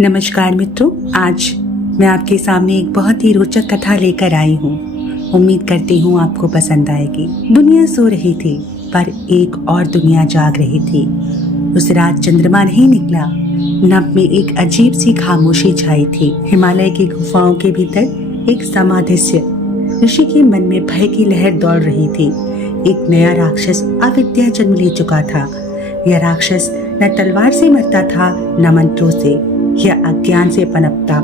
नमस्कार मित्रों, आज मैं आपके सामने एक बहुत ही रोचक कथा लेकर आई हूँ। उम्मीद करती हूँ आपको पसंद आएगी। दुनिया सो रही थी, पर एक और दुनिया जाग रही थी। उस रात चंद्रमा नहीं निकला, नभ में एक अजीब सी खामोशी छाई थी। हिमालय की गुफाओं के भीतर एक समाधिस्थ ऋषि के मन में भय की लहर दौड़ रही थी। एक नया राक्षस अविद्या जन्म ले चुका था। यह राक्षस न तलवार से मरता था, न मंत्रों से। यह अज्ञान से पनपता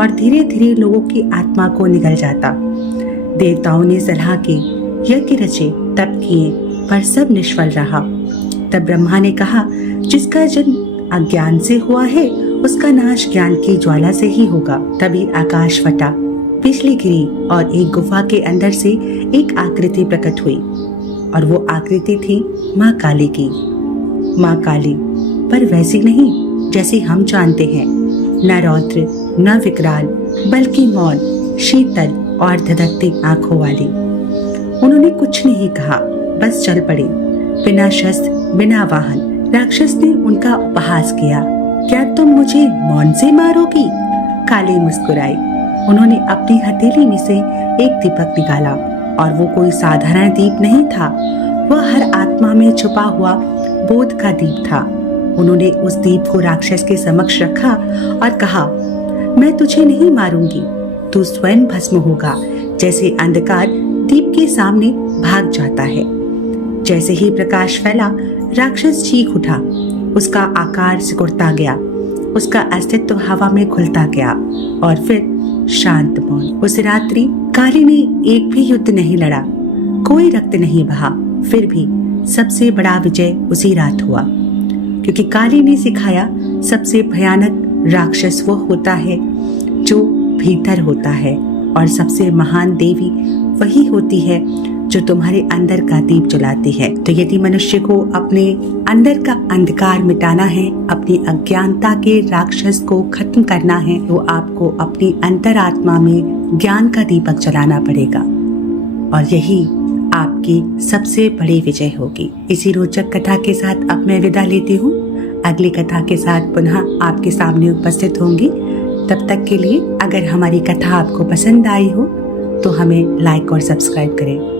और धीरे धीरे लोगों की आत्मा को निगल जाता। देवताओं ने सलाह की, यज्ञ रचे, तप किए, पर सब निष्फल रहा। तब ब्रह्मा ने कहा, जिसका जन्म अज्ञान से हुआ है, उसका नाश ज्ञान की ज्वाला से ही होगा। तभी आकाश फटा, बिजली गिरी और एक गुफा के अंदर से एक आकृति प्रकट हुई। और वो आकृति थी माँ काली की। माँ काली, पर वैसी नहीं जैसी हम जानते हैं। न रौद्र, न विकराल, बल्कि मौन, शीतल और धधकती आंखों वाली। उन्होंने कुछ नहीं कहा, बस चल पड़े, बिना शस्त्र, बिना वाहन। राक्षस ने उनका उपहास किया, क्या तुम मुझे मौन से मारोगी? काली मुस्कुराई। उन्होंने अपनी हथेली में से एक दीपक निकाला, और वो कोई साधारण दीप नहीं था। वह हर आत्मा में छुपा हुआ बोध का दीप था। उन्होंने उस दीप को राक्षस के समक्ष रखा और कहा, मैं तुझे नहीं मारूंगी, तू स्वयं भस्म होगा। जैसे अंधकार दीप के सामने भाग जाता है। जैसे ही प्रकाश फैला, राक्षस चीख उठा। उसका आकार सिकुड़ता गया, उसका अस्तित्व हवा में घुलता गया, और फिर शांत मौन। उस रात्रि काली ने एक भी युद्ध नहीं लड़ा, कोई रक्त नहीं बहा। फिर भी सबसे बड़ा विजय उसी रात हुआ, क्योंकि काली ने सिखाया, सबसे भयानक राक्षस वो होता है जो भीतर होता है, और सबसे महान देवी वही होती है जो तुम्हारे अंदर का दीप जलाती है। तो यदि मनुष्य को अपने अंदर का अंधकार मिटाना है, अपनी अज्ञानता के राक्षस को खत्म करना है, तो आपको अपनी अंतरात्मा में ज्ञान का दीपक जलाना पड़ेगा, और यही आपकी सबसे बड़ी विजय होगी। इसी रोचक कथा के साथ अब मैं विदा लेती हूँ। अगली कथा के साथ पुनः आपके सामने उपस्थित होंगी। तब तक के लिए अगर हमारी कथा आपको पसंद आई हो तो हमें लाइक और सब्सक्राइब करें।